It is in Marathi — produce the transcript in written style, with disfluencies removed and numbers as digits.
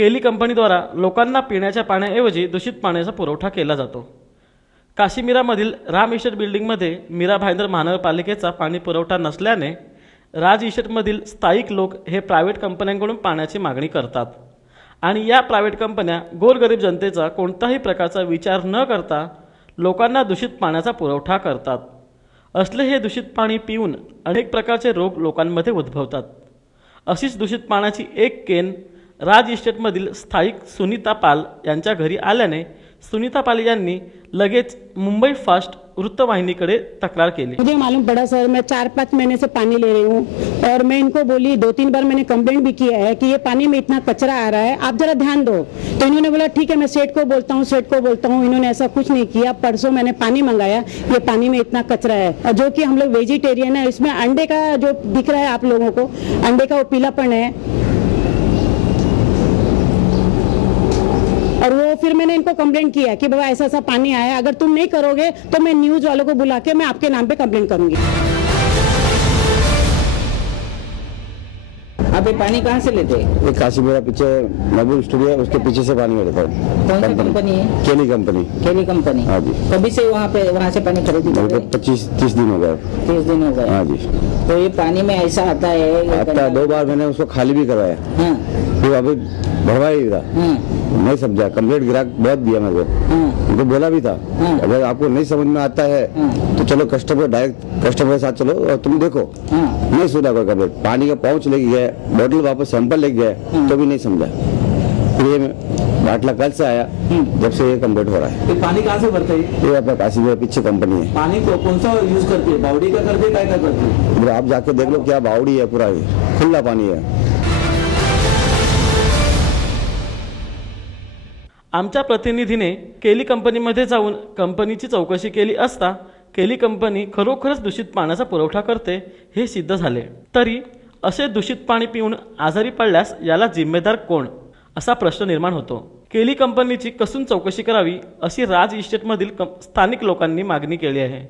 केली कंपनीद्वारा लोकांना पिण्याच्या पाण्याऐवजी दूषित पाण्याचा पुरवठा केला जातो। काशीमीरामधील राम इस्टेट बिल्डिंगमध्ये मीरा भाईंदर महानगरपालिकेचा पाणी पुरवठा नसल्याने राज इस्टेटमधील स्थायिक लोक हे प्रायव्हेट कंपन्यांकडून पाण्याची मागणी करतात आणि या प्रायव्हेट कंपन्या गोरगरीब जनतेचा कोणताही प्रकारचा विचार न करता लोकांना दूषित पाण्याचा पुरवठा करतात। असले हे दूषित पाणी पिऊन अनेक प्रकारचे रोग लोकांमध्ये उद्भवतात। अशीच दूषित पाण्याची एक केन राज इस्टेटमधील स्थायिक सुनीता पाल यांच्या घरी आल्याने सुनीता पाल यांनी लगेच मुंबई फास्ट वृत्तवाहिनीकडे तक्रार केली। मुझे मालूम पड़ा सर, मैं 4-5 महीने से पानी ले रही हूँ और मैं इनको बोली 2-3 बार मैंने कंप्लेंट भी किया है कि ये पानी में इतना कचरा आ रहा है, आप जरा ध्यान दो। तो इन्होंने बोला ठीक है मैं सेठ को बोलता हूँ। इन्होंने ऐसा कुछ नहीं किया। परसों मैंने पानी मंगाया, ये पानी में इतना कचरा है और जो कि हम लोग वेजिटेरियन है, इसमें अंडे का जो दिख रहा है आप लोगों को, अंडे का वो पीलापन है। और वो फिर मैंने इनको कंप्लेंट किया कि बाबा ऐसा ऐसा पानी आया, अगर तुम नहीं करोगे तो मैं न्यूज वालों को बुला के मैं आपके नाम पे कंप्लेंट करूंगी। आप ये पानी कहाँ से लेते हैं? ये काशीमीरा पीछे महबूब स्टूडियो है, उसके पीछे से पानी लेता हूँ। कौन सी कंपनी है? केली कंपनी। केली कंपनी। हाँ जी। कभी से वहाँ से पानी खरीदी? 25-30 दिन हो गए। 30 दिन हो गए। हाँ जी। तो ये पानी में ऐसा आता है? 2 बार मैंने उसको खाली भी करवाया। हाँ। फिर अभी भरवा ही था। नहीं समझा, कंप्लेंट ग्राहक बहुत दिया मेरे को। उनको बोला भी था अगर आपको नहीं समझ में आता है तो चलो डायरेक्ट कस्टमर के साथ चलो और तुम देखो। नहीं सुना कोई कंप्लेंट। पानी का पाउच लेके गए, बोतल वापस सैंपल लेके गए तो भी नहीं समझा। फिर ये बाटला कल से आया जब से ये कंप्लीट हो रहा है। ये पानी कहाँ से भरता है? ये अपना काशीमीरा पीछे कंपनी है। पानी को कौन सा यूज करती है? बावड़ी का करती है, क्या करती है? आप जाके देख लो, क्या बावड़ी है, पूरा खुला पानी है। आमच्या प्रतिनिधीने केली कंपनीमध्ये जाऊन कंपनीची चौकशी केली असता केली कंपनी खरोखरच दूषित पाण्याचा पुरवठा करते हे सिद्ध झाले। तरी असे दूषित पाणी पिऊन आजारी पडल्यास याला जिम्मेदार कोण असा प्रश्न निर्माण होतो। केली कंपनीची कसून चौकशी करावी अशी राज इस्टेटमधील स्थानिक लोकांनी मागणी केली आहे।